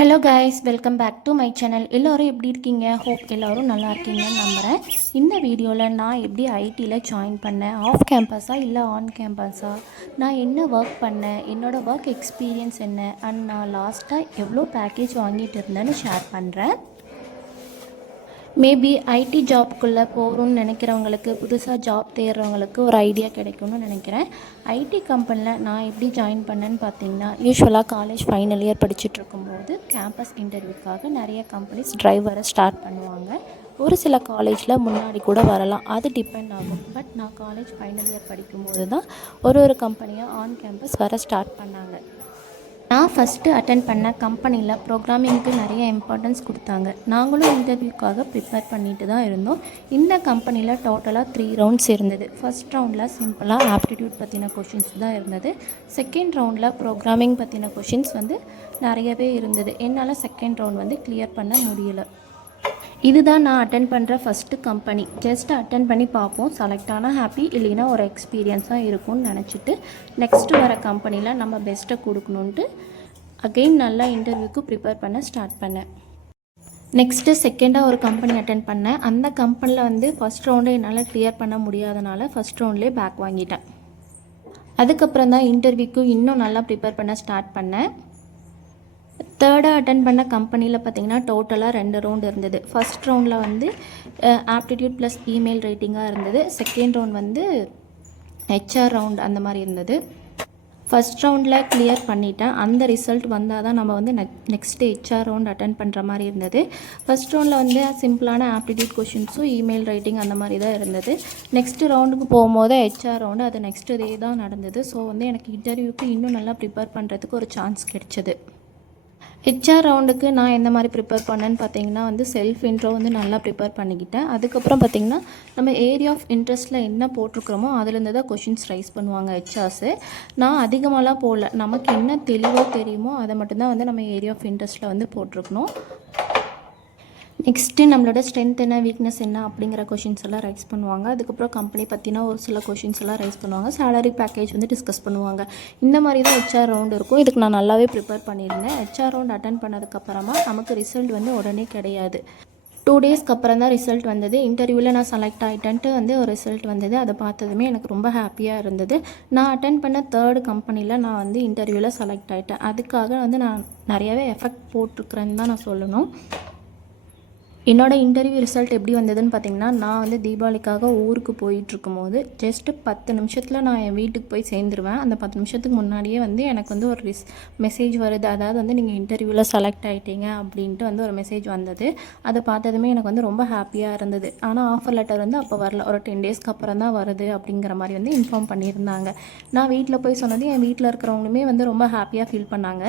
Hello guys, welcome back to my channel. எல்லோரும் எப்படி இருக்கீங்க? ஹோப் எல்லோரும் நல்லா இருக்கீங்கன்னு நம்புகிறேன். இந்த வீடியோவில் நான் எப்படி ஐடியில் ஜாயின் பண்ணேன், ஆஃப் கேம்பஸா இல்லை ஆன் கேம்பஸா, நான் என்ன ஒர்க் பண்ணேன், என்னோடய ஒர்க் எக்ஸ்பீரியன்ஸ் என்ன, அண்ட் நான் லாஸ்ட்டாக எவ்வளோ பேக்கேஜ் வாங்கிட்டு இருந்தேன்னு ஷேர் பண்ணுறேன். மேபி ஐடி ஜாப்குள்ளே போகணுன்னு நினைக்கிறவங்களுக்கு, புதுசாக ஜாப் தேடுறவங்களுக்கு ஒரு ஐடியா கிடைக்கும்னு நினைக்கிறேன். ஐடி கம்பெனியில் நான் எப்படி ஜாயின் பண்ணேன்னு பார்த்தீங்கன்னா, யூஸ்வலாக காலேஜ் ஃபைனல் இயர் படிச்சுட்டு இருக்கும்போது கேம்பஸ் இன்டர்வியூக்காக நிறைய கம்பெனிஸ் டிரைவரை ஸ்டார்ட் பண்ணுவாங்க. ஒரு சில காலேஜில் முன்னாடி கூட வரலாம், அது டிபெண்ட் ஆகும். பட் நான் காலேஜ் ஃபைனல் இயர் படிக்கும்போது தான் ஒரு கம்பெனியாக ஆன் கேம்பஸ் வர ஸ்டார்ட் பண்ணாங்க. நான் ஃபஸ்ட்டு அட்டென்ட் பண்ண கம்பெனியில் ப்ரோக்ராமிங்க்கு நிறைய இம்பார்ட்டன்ஸ் கொடுத்தாங்க. நாங்களும் இன்டர்வியூக்காக ப்ரிப்பேர் பண்ணிட்டு தான் இருந்தோம். இந்த கம்பெனியில் டோட்டலாக 3 ரவுண்ட்ஸ் இருந்தது. ஃபஸ்ட் ரவுண்டில் சிம்பிளாக ஆப்டிடியூட் பற்றின கொஷின்ஸ் தான் இருந்தது. செகண்ட் ரவுண்டில் ப்ரோக்ராமிங் பற்றின கொஷின்ஸ் நிறையவே இருந்தது. என்னால் செகண்ட் ரவுண்ட் கிளியர் பண்ண முடியலை. இதுதான் நான் அட்டன் பண்ணுற ஃபஸ்ட்டு கம்பெனி. ஜஸ்ட் அட்டன் பண்ணி பார்ப்போம், செலக்ட் ஆனால் ஹாப்பி, இல்லைன்னா ஒரு எக்ஸ்பீரியன்ஸாக இருக்கும்னு நினச்சிட்டு நெக்ஸ்ட்டு வர கம்பெனியில் நம்ம பெஸ்ட்டை கொடுக்கணுன்ட்டு அகெயின் நல்லா இன்டர்வியூக்கு ப்ரிப்பேர் பண்ண ஸ்டார்ட் பண்ணேன். நெக்ஸ்ட்டு செகண்டாக ஒரு கம்பெனி அட்டன் பண்ணேன். அந்த கம்பெனியில் ஃபஸ்ட் ரவுண்டை என்னால் கிளியர் பண்ண முடியாதனால ஃபஸ்ட் ரவுண்ட்லேயே பேக் வாங்கிட்டேன். அதுக்கப்புறம் தான் இன்டர்வியூக்கு இன்னும் நல்லா ப்ரிப்பேர் பண்ண ஸ்டார்ட் பண்ணேன். தேர்டாக அட்டன் பண்ண கம்பெனியில் பார்த்திங்கன்னா டோட்டலாக 2 ரவுண்ட் இருந்தது. ஃபஸ்ட் ரவுண்டில் ஆப்டிடியூட் ப்ளஸ் இமெயில் ரைட்டிங்காக இருந்தது. செகண்ட் ரவுண்ட் ஹெச்ஆர் ரவுண்ட் அந்த மாதிரி இருந்தது. ஃபஸ்ட் ரவுண்டில் கிளியர் பண்ணிட்டேன். அந்த ரிசல்ட் வந்தால் தான் நம்ம நெக்ஸ்ட்டு ஹெச்ஆர் ரவுண்ட் அட்டன் பண்ணுற மாதிரி இருந்தது. ஃபஸ்ட் ரவுண்டில் சிம்பிளான ஆப்டிடியூட் கொஷின்ஸும் இமெயில் ரைட்டிங் அந்த மாதிரி தான் இருந்தது. நெக்ஸ்ட்டு ரவுண்டுக்கு போகும்போது ஹெச்ஆர் ரவுண்டு அது நெக்ஸ்ட் டே தான் நடந்தது. ஸோ எனக்கு இன்டர்வியூக்கு இன்னும் நல்லா ப்ரிப்பேர் பண்ணுறதுக்கு ஒரு சான்ஸ் கிடைச்சது. ஹெச்ஆர் ரவுண்டுக்கு நான் எந்த மாதிரி ப்ரிப்பேர் பண்ணேன்னு பார்த்தீங்கன்னா செல்ஃப் இன்ட்ரோ நல்லா ப்ரிப்பேர் பண்ணிக்கிட்டேன். அதுக்கப்புறம் பார்த்திங்கன்னா நம்ம ஏரியா ஆஃப் இன்ட்ரெஸ்ட்டில் என்ன போட்டிருக்கிறோமோ அதுலேருந்து தான் கொஷின்ஸ் ரைஸ் பண்ணுவாங்க ஹெச்ஆர்ஸு. நான் அதிகமாகலாம் போடல, நமக்கு என்ன தெளிவாக தெரியுமோ அதை மட்டும்தான் நம்ம ஏரியா ஆஃப் இன்ட்ரெஸ்ட்டில் போட்டிருக்கணும். நெக்ஸ்ட்டு நம்மளோட ஸ்ட்ரென்த் என்ன, வீக்னஸ் என்ன அப்படிங்கிற கொஷின்ஸ் எல்லாம் ரைஸ் பண்ணுவாங்க. அதுக்கப்புறம் கம்பெனி பற்றினா ஒரு சில கொஷின்ஸ் எல்லாம் ரைஸ் பண்ணுவாங்க. சேலரி பேக்கேஜ் டிஸ்கஸ் பண்ணுவாங்க. இந்த மாதிரி தான் ஹெச்ஆர் ரவுண்ட் இருக்கும். இதுக்கு நான் நல்லாவே ப்ரிப்பேர் பண்ணியிருந்தேன். ஹெச்ஆர் ரவுண்ட் அட்டன் பண்ணதுக்கப்புறமா நமக்கு ரிசல்ட் உடனே கிடையாது. 2 டேஸ்க்கு அப்புறம் தான் ரிசல்ட் வந்தது. இன்டர்வியூவில் நான் செலக்ட் ஆகிட்டேன்ட்டு ஒரு ரிசல்ட் வந்தது. அதை பார்த்ததுமே எனக்கு ரொம்ப ஹாப்பியாக இருந்தது. நான் அட்டன் பண்ண 3rd கம்பெனியில் நான் இன்டர்வியூவில் செலக்ட் ஆகிட்டேன். அதுக்காக நான் நிறையாவே எஃபெக்ட் போட்டிருக்கிறேன்னு தான் நான் சொல்லணும். என்னோடய இன்டர்வியூ ரிசல்ட் எப்படி வந்ததுன்னு பார்த்திங்கன்னா, நான் தீபாவளிக்காக ஊருக்கு போயிட்டுருக்கும்போது ஜஸ்ட்டு 10 நிமிஷத்தில் நான் என் வீட்டுக்கு போய் சேர்ந்துருவேன். அந்த 10 நிமிஷத்துக்கு முன்னாடியே எனக்கு ஒரு மெசேஜ் வருது. அதாவது நீங்கள் இன்டர்வியூவில் செலக்ட் ஆகிட்டீங்க அப்படின்ட்டு ஒரு மெசேஜ் வந்தது. அதை பார்த்ததுமே எனக்கு ரொம்ப ஹாப்பியாக இருந்தது. ஆனால் ஆஃபர் லெட்டர் அப்போ வரல, ஒரு 10 டேஸ்க்கு அப்புறம் தான் வருது அப்படிங்கிற மாதிரி இன்ஃபார்ம் பண்ணியிருந்தாங்க. நான் வீட்டில் போய் சொன்னது என் வீட்டில் இருக்கிறவங்களுமே ரொம்ப ஹாப்பியாக ஃபீல் பண்ணாங்க.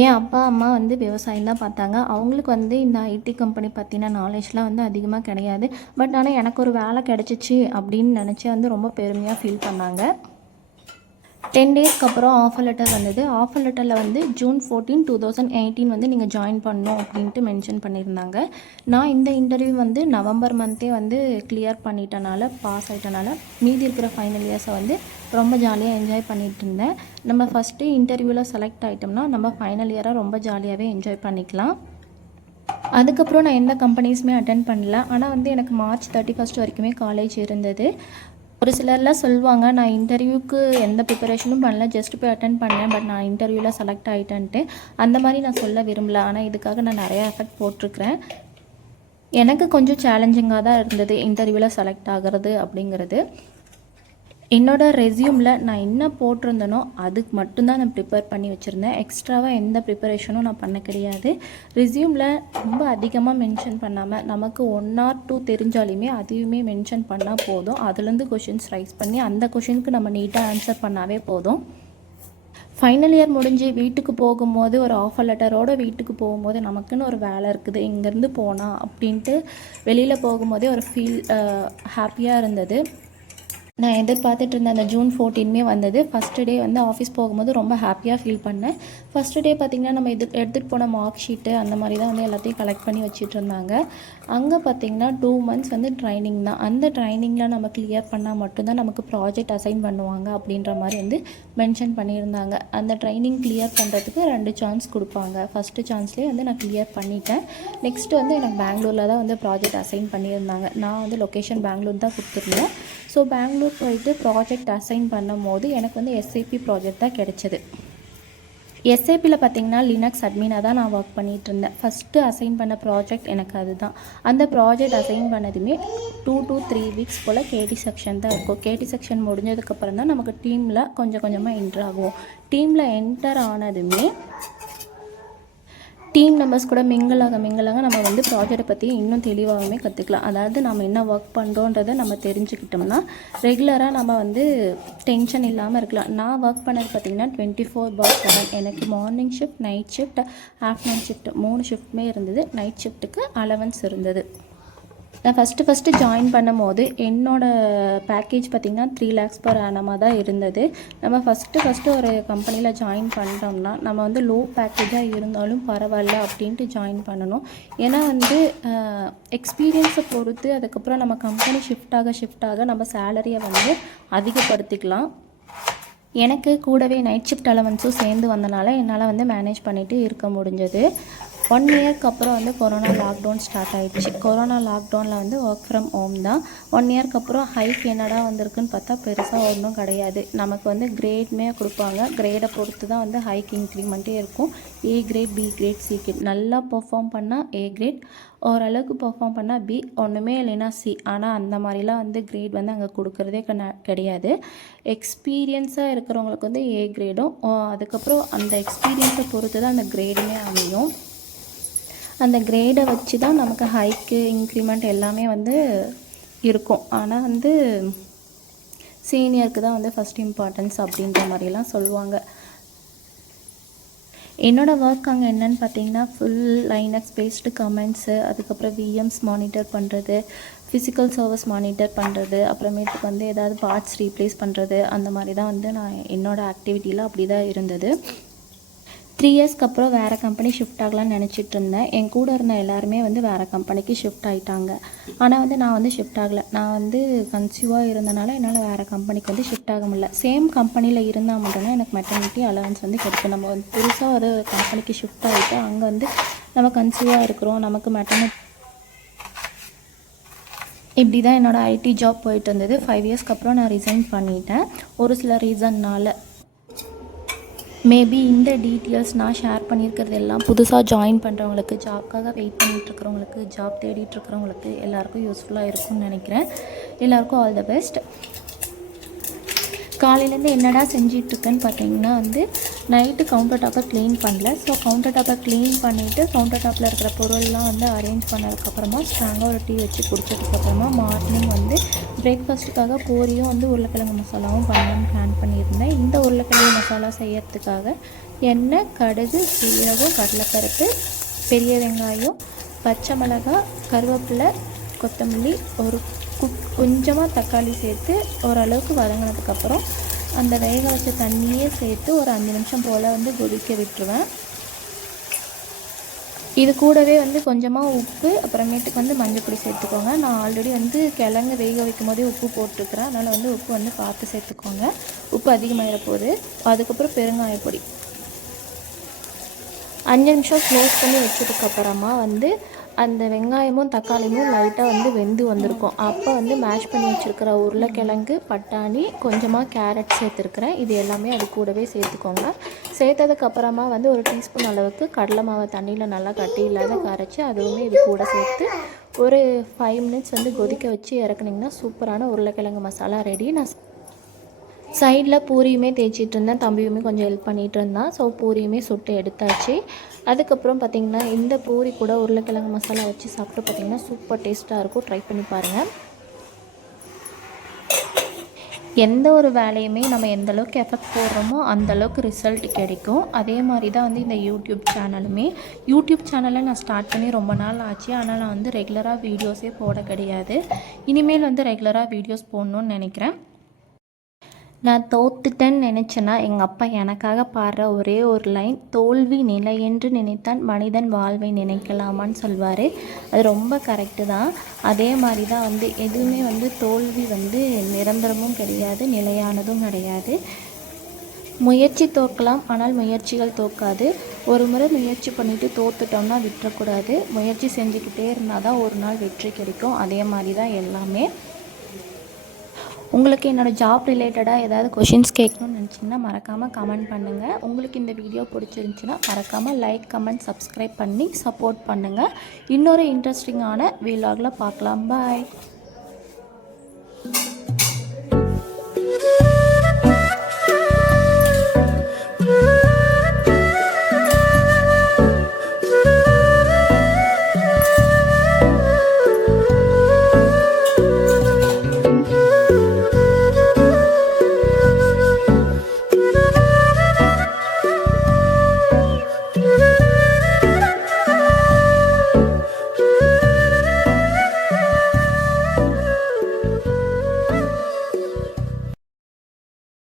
என் அப்பா அம்மா விவசாயம் தான் பார்த்தாங்க. அவங்களுக்கு இந்த ஐடி கம்பெனி பற்றின நாலேஜ்லாம் அதிகமாக கிடையாது. பட் ஆனால் எனக்கு ஒரு வேலை கிடச்சிச்சு அப்படின்னு நினச்சி ரொம்ப பெருமையாக ஃபீல் பண்ணாங்க. 10 டேஸ்க்கு அப்புறம் ஆஃபர் லெட்டர் வந்தது. ஆஃபர் லெட்டரில் ஜூன் 14, 2018 நீங்கள் ஜாயின் பண்ணணும் அப்படின்ட்டு மென்ஷன் பண்ணியிருந்தாங்க. நான் இந்த இன்டர்வியூ நவம்பர் மந்த்தே கிளியர் பண்ணிட்டனால, பாஸ் ஆகிட்டனால மீதி இருக்கிற ஃபைனல் இயர்ஸை ரொம்ப ஜாலியாக என்ஜாய் பண்ணிகிட்டு இருந்தேன். நம்ம ஃபஸ்ட்டு இன்டர்வியூவில் செலக்ட் ஆகிட்டோம்னா நம்ம ஃபைனல் இயராக ரொம்ப ஜாலியாகவே என்ஜாய் பண்ணிக்கலாம். அதுக்கப்புறம் நான் எந்த கம்பெனிஸுமே அட்டென்ட் பண்ணல. ஆனால் எனக்கு மார்ச் 31 வரைக்குமே காலேஜ் இருந்தது. ஒரு சிலர்லாம் சொல்லுவாங்க, நான் இன்டர்வியூக்கு எந்த ப்ரிப்பரேஷனும் பண்ணல, ஜஸ்ட் போய் அட்டன் பண்ணேன், பட் நான் இன்டர்வியூவில் செலக்ட் ஆகிட்டேன்ட்டு. அந்த மாதிரி நான் சொல்ல விரும்பல. ஆனால் இதுக்காக நான் நிறையா எஃபெக்ட் போட்டிருக்கிறேன். எனக்கு கொஞ்சம் சேலஞ்சிங்காக தான் இருந்தது இன்டர்வியூவில் செலக்ட் ஆகிறது அப்படிங்கிறது. என்னோடய ரெஸ்யூமில் நான் என்ன போட்டிருந்தேனோ அதுக்கு மட்டும்தான் நான் ப்ரிப்பேர் பண்ணி வச்சுருந்தேன். எக்ஸ்ட்ராவாக எந்த ப்ரிப்பரேஷனும் நான் பண்ண கிடையாது. ரெஸ்யூமில் ரொம்ப அதிகமாக மென்ஷன் பண்ணாமல் நமக்கு 1 or 2 தெரிஞ்சாலுமே அதையுமே மென்ஷன் பண்ணால் போதும். அதுலேருந்து கொஷின்ஸ் ரைஸ் பண்ணி அந்த கொஷினுக்கு நம்ம நீட்டாக ஆன்சர் பண்ணாவே போதும். ஃபைனல் இயர் முடிஞ்சு வீட்டுக்கு போகும்போது ஒரு ஆஃபர் லெட்டரோடு வீட்டுக்கு போகும்போது நமக்குன்னு ஒரு வேலை இருக்குது, இங்கேருந்து போனால் அப்படின்ட்டு வெளியில் போகும்போதே ஒரு ஃபீல் ஹாப்பியாக இருந்தது. நான் எதிர்பார்த்துட்டு இருந்த அந்த ஜூன் 14 வந்தது. ஃபஸ்ட்டு டே வந்து ஆஃபீஸ் போகும்போது ரொம்ப ஹாப்பியாக ஃபீல் பண்ணேன். ஃபஸ்ட்டு டே பார்த்திங்கன்னா நம்ம எடுத்துகிட்டு போன மார்க் ஷீட்டு அந்த மாதிரி தான் வந்து எல்லாத்தையும் கலெக்ட் பண்ணி வச்சுட்டு இருந்தாங்க. அங்கே பார்த்திங்கன்னா 2 months வந்து ட்ரைனிங் தான். அந்த ட்ரைனிங்கில் நம்ம கிளியர் பண்ணால் மட்டும்தான் நமக்கு ப்ராஜெக்ட் அசைன் பண்ணுவாங்க அப்படின்ற மாதிரி வந்து மென்ஷன் பண்ணியிருந்தாங்க. அந்த ட்ரைனிங் கிளியர் பண்ணுறதுக்கு 2 சான்ஸ் கொடுப்பாங்க. ஃபஸ்ட்டு சான்ஸ்லேயே வந்து நான் கிளியர் பண்ணிட்டேன். நெக்ஸ்ட்டு வந்து எனக்கு பெங்களூரில் தான் வந்து ப்ராஜெக்ட் அசைன் பண்ணியிருந்தாங்க. நான் வந்து லொக்கேஷன் பெங்களூர் தான் கொடுத்துருந்தேன். ஸோ பெங்களூர் போயிட்டு ப்ராஜெக்ட் அசைன் பண்ணும் போது எனக்கு வந்து எஸ்ஐபி ப்ராஜெக்ட் தான் கிடச்சிது. எஸ்ஏபியில் பார்த்திங்கன்னா லினக்ஸ் அட்மினாக தான் நான் ஒர்க் பண்ணிகிட்டு இருந்தேன். ஃபஸ்ட்டு அசைன் பண்ண ப்ராஜெக்ட் எனக்கு அதுதான். அந்த ப்ராஜெக்ட் அசைன் பண்ணதுமே 2 to 3 weeks போல் கேடி செக்ஷன் தான் இருக்கும். கேடி செக்ஷன் முடிஞ்சதுக்கப்புறம் தான் நமக்கு டீமில் கொஞ்சம் கொஞ்சமாக என்ட்ரு ஆகும். டீமில் என்டர் ஆனதுமே டீம் மெம்பர்ஸ் கூட மிங்கிளாக நம்ம வந்து ப்ராஜெக்டை பற்றி இன்னும் தெளிவாகவே கற்றுக்கலாம். அதாவது நம்ம என்ன ஒர்க் பண்ணுறோன்றதை நம்ம தெரிஞ்சுக்கிட்டோம்னா ரெகுலராக நம்ம வந்து டென்ஷன் இல்லாமல் இருக்கலாம். நான் ஒர்க் பண்ணது பார்த்திங்கன்னா 24/7. எனக்கு morning shift, night shift, afternoon shift 3 ஷிஃப்ட்டுமே இருந்தது. நைட் ஷிஃப்ட்டுக்கு அலவன்ஸ் இருந்தது. நான் ஃபஸ்ட்டு ஜாயின் பண்ணும் போது என்னோடய பேக்கேஜ் பார்த்திங்கன்னா 3 lakhs per annum தான் இருந்தது. நம்ம ஃபஸ்ட்டு ஒரு கம்பெனியில் ஜாயின் பண்ணிட்டோம்னா நம்ம வந்து லோ பேக்கேஜாக இருந்தாலும் பரவாயில்ல அப்படின்ட்டு ஜாயின் பண்ணணும். ஏன்னா வந்து எக்ஸ்பீரியன்ஸை பொறுத்து அதுக்கப்புறம் நம்ம கம்பெனி ஷிஃப்ட் ஆக நம்ம சேலரியை வந்து அதிகப்படுத்திக்கலாம். எனக்கு கூடவே நைட் ஷிஃப்ட் அலவன்ஸும் சேர்ந்து வந்தனால என்னால் வந்து மேனேஜ் பண்ணிவிட்டு இருக்க முடிஞ்சது. 1 yearக்கு அப்புறம் வந்து கொரோனா லாக்டவுன் ஸ்டார்ட் ஆகிடுச்சு. கொரோனா லாக்டவுனில் வந்து ஒர்க் ஃப்ரம் ஹோம் தான். 1 yearக்கு அப்புறம் ஹைக் என்னடா வந்திருக்குன்னு பார்த்தா பெருசாக ஒன்றும் கிடையாது. நமக்கு வந்து கிரேட்மே கொடுப்பாங்க. கிரேடை பொறுத்து தான் வந்து ஹைக் இன்க்ரிமெண்ட்டே இருக்கும். A grade, B grade, C grade. நல்லா பெர்ஃபார்ம் பண்ணால் ஏ கிரேட், ஓரளவுக்கு பெர்ஃபார்ம் பண்ணால் பி, ஒன்றுமே இல்லைன்னா சி. ஆனால் அந்த மாதிரிலாம் வந்து கிரேட் வந்து அங்கே கொடுக்குறதே கிடையாது. எக்ஸ்பீரியன்ஸாக இருக்கிறவங்களுக்கு வந்து ஏ கிரேடும், அதுக்கப்புறம் அந்த எக்ஸ்பீரியன்ஸை பொறுத்து தான் அந்த கிரேடுமே அமையும். அந்த கிரேடை வச்சு தான் நமக்கு ஹைக்கு, இன்க்ரிமெண்ட் எல்லாமே வந்து இருக்கும். ஆனால் வந்து சீனியருக்கு தான் வந்து ஃபஸ்ட் இம்பார்ட்டன்ஸ் அப்படின்ற மாதிரிலாம் சொல்லுவாங்க. என்னோடய ஒர்க் அங்கே என்னென்னு பார்த்தீங்கன்னா ஃபுல் லைனக்ஸ் பேஸ்டு கமெண்ட்ஸு, அதுக்கப்புறம் விஎம்ஸ் மானிட்டர் பண்ணுறது, ஃபிசிக்கல் சர்வீஸ் மானிட்டர் பண்ணுறது, அப்புறமேட்டுக்கு வந்து ஏதாவது பார்ட்ஸ் ரீப்ளேஸ் பண்ணுறது, அந்த மாதிரி தான் வந்து நான் என்னோடய ஆக்டிவிட்டியில் அப்படி தான் இருந்தது. 3 yearsக்கு அப்புறம் வேறு கம்பெனி ஷிஃப்ட் ஆகலான்னு நினச்சிட்டு இருந்தேன். என் கூட இருந்த எல்லாருமே வந்து வேறு கம்பெனிக்கு ஷிஃப்ட் ஆகிட்டாங்க. ஆனால் வந்து நான் வந்து ஷிஃப்ட் ஆகலை. நான் வந்து கன்சீவாக இருந்தனால என்னால் வேறு கம்பெனிக்கு வந்து ஷிஃப்ட் ஆக முடியல. சேம் கம்பெனியில் இருந்தால் மட்டும்தான் எனக்கு மெட்டர்னிட்டி அலவன்ஸ் வந்து கிடைக்கும். நம்ம வந்து புதுசாக ஒரு கம்பெனிக்கு ஷிஃப்ட் ஆகிட்டு அங்கே வந்து நம்ம கன்சீவாக இருக்கிறோம், நமக்கு மெட்டர்னிட்டி இப்படி தான் என்னோடய ஐடி ஜாப் போயிட்டு இருந்தது. 5 yearsக்கு அப்புறம் நான் ரிசைன் பண்ணிட்டேன் ஒரு சில ரீசன்னால். மேபி இந்த டீட்டெயில்ஸ் நான் ஷேர் பண்ணியிருக்கிறது எல்லாம் புதுசாக ஜாயின் பண்ணுறவங்களுக்கு, ஜாப்க்காக வெயிட் பண்ணிகிட்ருக்கிறவங்களுக்கு, ஜாப் தேடிட்டுருக்கிறவங்களுக்கு எல்லாேருக்கும் யூஸ்ஃபுல்லாக இருக்கும்னு நினைக்கிறேன். எல்லாேருக்கும் ஆல் த பெஸ்ட். காலையிலேருந்து என்னடா செஞ்சிட்ருக்கேன்னு பார்த்தீங்கன்னா வந்து நைட்டு கவுண்டர் டாப்பை க்ளீன் பண்ணல. ஸோ கவுண்டர் டாப்பை க்ளீன் பண்ணிவிட்டு கவுண்டர் டாப்பில் இருக்கிற பொருள்லாம் வந்து அரேஞ்ச் பண்ணதுக்கப்புறமா ஸ்ட்ராங்காக ஒரு டீ வச்சு குடிச்சதுக்கப்புறமா மார்னிங் வந்து பிரேக்ஃபாஸ்ட்டுக்காக பூரியும் வந்து உருளைக்கிழங்கு மசாலாவும் பண்ணலான்னு பிளான் பண்ணியிருந்தேன். இந்த உருளைக்கிழங்கு மசாலா செய்யறதுக்காக எண்ணெய், கடுகு, சீரகம், கடலைப்பருப்பு, பெரிய வெங்காயம், பச்சை மிளகாய், கருவேப்பிலை, கொத்தமல்லி, ஒரு கொஞ்சமாக தக்காளி சேர்த்து ஓரளவுக்கு வதங்கினதுக்கப்புறம் அந்த வேக வச்ச தண்ணியே சேர்த்து ஒரு 5 நிமிஷம் போல் வந்து கொதிக்க விட்டுருவேன். இது கூடவே வந்து கொஞ்சமாக உப்பு, அப்புறமேட்டுக்கு வந்து மஞ்சள் பொடி சேர்த்துக்கோங்க. நான் ஆல்ரெடி வந்து கிழங்கு வேக வைக்கும் போதே உப்பு போட்டிருக்கிறேன். அதனால் வந்து உப்பு வந்து பார்த்து சேர்த்துக்கோங்க. உப்பு அதிகமாகிற போது அதுக்கப்புறம் பெருங்காயப்பொடி 5 நிமிஷம் க்ளோஸ் பண்ணி வச்சதுக்கப்புறமா வந்து அந்த வெங்காயமும் தக்காளியும் லைட்டாக வந்து வெந்து வந்திருக்கும். அப்போ வந்து மேஷ் பண்ணி வச்சுருக்கிற உருளைக்கிழங்கு, பட்டாணி, கொஞ்சமாக கேரட் சேர்த்துருக்குறேன். இது எல்லாமே அது கூடவே சேர்த்துக்கோங்க. சேர்த்ததுக்கப்புறமா வந்து ஒரு டீஸ்பூன் அளவுக்கு கடலை மாவை தண்ணியில் நல்லா கட்டி இல்லாத கரைச்சி அதுவுமே இது கூட சேர்த்து ஒரு 5 minutes வந்து கொதிக்க வச்சு இறக்குனிங்கன்னா சூப்பரான உருளைக்கிழங்கு மசாலா ரெடி. நான் சைடில் பூரியுமே தேய்ச்சிட்டு இருந்தேன். தம்பியுமே கொஞ்சம் ஹெல்ப் பண்ணிகிட்டு இருந்தான். ஸோ பூரியுமே சுட்டு எடுத்தாச்சு. அதுக்கப்புறம் பார்த்திங்கன்னா இந்த பூரி கூட உருளைக்கிழங்கு மசாலா வச்சு சாப்பிட்டு பார்த்திங்கன்னா சூப்பர் டேஸ்ட்டாக இருக்கும். ட்ரை பண்ணி பாருங்கள். எந்த ஒரு வேலையுமே நம்ம எந்தளவுக்கு எஃபெக்ட் போடுறோமோ அந்தளவுக்கு ரிசல்ட் கிடைக்கும். அதே மாதிரி தான் வந்து இந்த யூடியூப் சேனலுமே. யூடியூப் சேனலை நான் ஸ்டார்ட் பண்ணி ரொம்ப நாள் ஆச்சு. ஆனால் நான் வந்து ரெகுலராக வீடியோஸே போட கிடையாது. இனிமேல் வந்து ரெகுலராக வீடியோஸ் போடணுன்னு நினைக்கிறேன். நான் தோத்துட்டேன்னு நினச்சேன்னா எங்கள் அப்பா எனக்காக பாடுற ஒரே ஒரு லைன், தோல்வி நிலையென்று நினைத்தான் மனிதன் வாழ்வை நினைக்கலாமான்னு சொல்வார். அது ரொம்ப கரெக்டு தான். அதே மாதிரி தான் எதுவுமே தோல்வி நிரந்தரமும் கிடையாது, நிலையானதும் கிடையாது. முயற்சி தோற்கலாம், ஆனால் முயற்சிகள் தோற்காது. ஒரு முறை முயற்சி பண்ணிவிட்டு தோற்றுட்டோம்னா விட்டுறக்கூடாது. முயற்சி செஞ்சுக்கிட்டே இருந்தால் தான் ஒரு நாள் வெற்றி கிடைக்கும். அதே மாதிரி தான் எல்லாமே. உங்களுக்கு என்னோடய ஜாப் ரிலேட்டடாக ஏதாவது கொஷின்ஸ் கேட்கணும்னு நினச்சிங்கன்னா மறக்காமல் கமெண்ட் பண்ணுங்கள். உங்களுக்கு இந்த வீடியோ பிடிச்சிருந்துச்சின்னா மறக்காமல் லைக், கமெண்ட், சப்ஸ்கிரைப் பண்ணி சப்போர்ட் பண்ணுங்கள். இன்னொரு இன்ட்ரெஸ்டிங்கான வீலாகில் பார்க்கலாம். பாய்.